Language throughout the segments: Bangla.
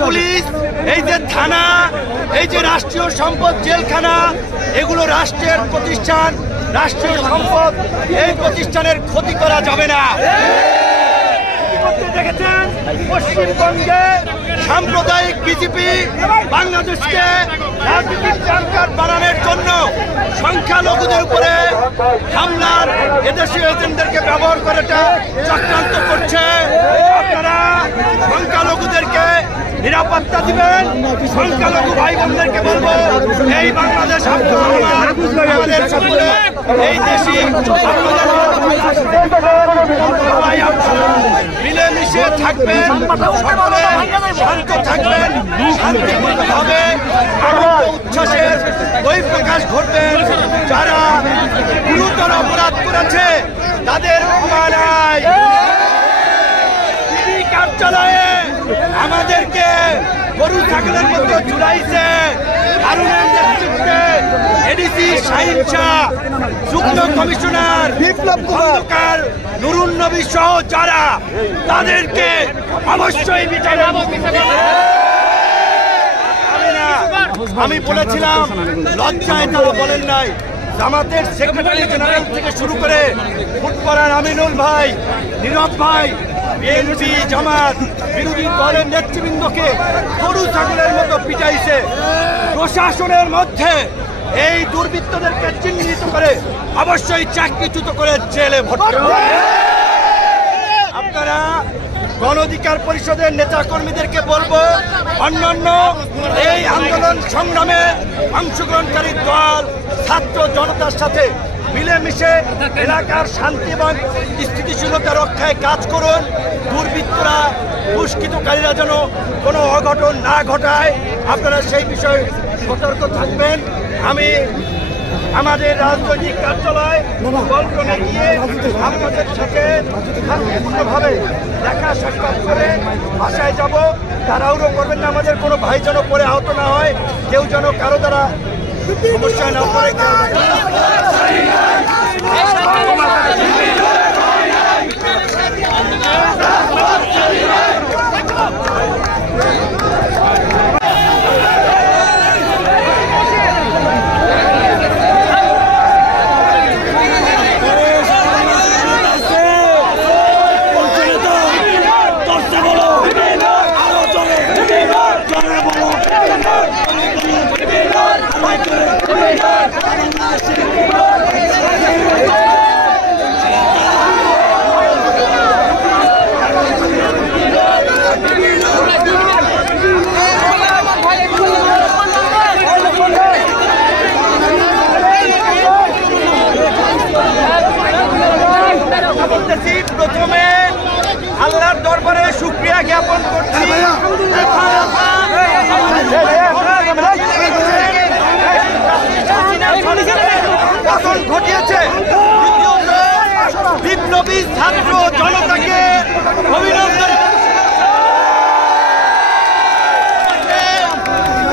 পুলিশ, এই যে থানা, এই যে রাষ্ট্রীয় সম্পদ জেলখানা, এগুলো রাষ্ট্রের প্রতিষ্ঠান, রাষ্ট্রীয় সম্পদ। এই প্রতিষ্ঠানের ক্ষতি করা যাবে না। দেখেছেন পশ্চিমবঙ্গে সাম্প্রদায়িক বিজেপি বাংলাদেশকে রাজনৈতিক চাঙ্কার বানানোর জন্য সংখ্যালঘুদের উপরে হামলার এদেশীয় এজেন্টদেরকে ব্যবহার করাটা চক্রান্ত করছে। আপনারা সংখ্যালঘুদেরকে নিরাপত্তা দিবেন। সংখ্যালঘু ভাই বোনদেরকে বলবো, এই বাংলাদেশ আমাদের সকলে, এই দেশি মিলেমিশে থাকবেন, সকলে শান্ত থাকবেন, শান্তিপূর্ণভাবে আনন্দ উচ্ছ্বাসের বহিঃপ্রকাশ ঘটবেন। যারা গুরুতর অপরাধ করেছে তাদের ক্ষমা নাই। কার্যালয়ে আমাদেরকে গরু ছাগলের মতো ঝুলাইছে। হারুনের নেতৃত্বে এডিসি শাহিন শাহ, যুগ্ম কমিশনার বিপ্লব খন্দকার, নুরুন নবী সহ যারা, তাদেরকে অবশ্যই বিচার। আমি বলেছিলাম লজ্জায় তারা বলেন নাই। জামাতের সেক্রেটারি জেনারেল থেকে শুরু করে ফুটবলার আমিনুল ভাই, নীরব ভাই, বিএনপি জামাত বিরোধী দলের নেতৃবৃন্দকে গরু ছাগলের মতো পিটাইছে। প্রশাসনের মধ্যে এই দুর্বৃত্তদেরকে চিহ্নিত করে অবশ্যই চাকরিচ্যুত করে জেলে ভর্তি। আপনারা গণ অধিকার পরিষদের নেতা কর্মীদেরকে বলবো, অন্যান্য এই আন্দোলন সংগ্রামে অংশগ্রহণকারী দল, ছাত্র জনতার সাথে মিলেমিশে এলাকার শান্তি এবং স্থিতিশীলতা রক্ষায় কাজ করুন। দুর্বৃত্তরা, দুষ্কৃতকারীরা যেন কোনো অঘটন না ঘটায়, আপনারা সেই বিষয়ে সতর্ক থাকবেন। আমি আমাদের রাজনৈতিক কার্যালয় পল্টনে গিয়ে আপনাদের সাথে শান্তিপূর্ণভাবে দেখা সাক্ষাৎ করে বাসায় যাব। তাড়াহুড়ো করবেন না, আমাদের কোনো ভাই যেন পরে আহত না হয়, কেউ যেন কারো দ্বারা সমস্যা না পড়ে। প্রথমে আল্লাহর দরবারে শুকরিয়া জ্ঞাপন করছি। পতন ঘটিয়েছে। বিপ্লবী ছাত্র জনতাকে অভিনন্দন।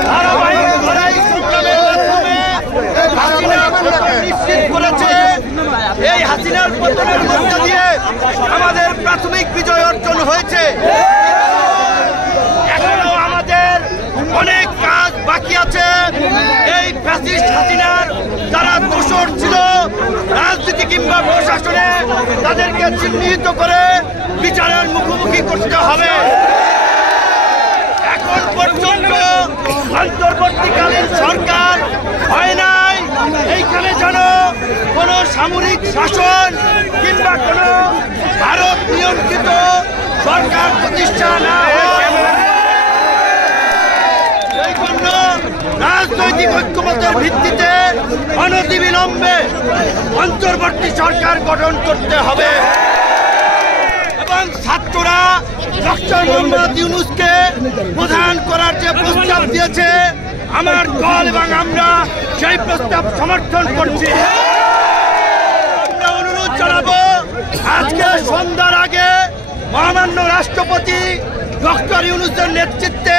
ধারাবাহিক লড়াই সংগ্রামের মাধ্যমে নিশ্চিত করেছে। এই হাসিনার পতনের মধ্য দিয়ে আমাদের প্রাথমিক বিজয় অর্জন হয়েছে। এখনো আমাদের অনেক কাজ বাকি আছে। এই ফ্যাসিস্ট হাসিনার যারা দোষর ছিল রাজনীতি কিংবা প্রশাসনে, তাদেরকে চিহ্নিত করে বিচারের মুখোমুখি করতে হবে। এখন পর্যন্ত অন্তর্বর্তীকালীন সরকার হয় নাই। এইখানে যেন কোন সামরিক শাসন কিংবা কোন ভারত নিয়ন্ত্রিত সরকার প্রতিষ্ঠা না হয়, এই জন্য রাজনৈতিক ঐক্যমতের ভিত্তিতে অনতিবিলম্বে অন্তর্বর্তী সরকার গঠন করতে হবে। এবং ছাত্ররা ডক্টর মোহাম্মদ ইউনূসকে প্রধান করার যে প্রস্তাব দিয়েছে, আমার দল এবং আমরা সেই প্রস্তাব সমর্থন করছি। আমরা অনুরোধ জানাবো, আজকে সন্ধ্যার আগে মহামান্য রাষ্ট্রপতি ডক্টর ইউনূসের নেতৃত্বে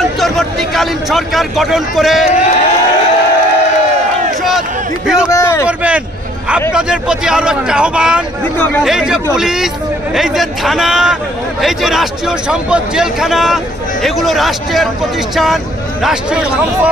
অন্তর্বর্তীকালীন সরকার গঠন করে সংসদ বিলুপ্ত করবেন। আপনাদের প্রতি আরো একটা আহ্বান, এই যে পুলিশ, এই যে থানা, এই যে রাষ্ট্রীয় সম্পদ জেলখানা, এগুলো রাষ্ট্রের প্রতিষ্ঠান, রাষ্ট্রীয় সম্পদ।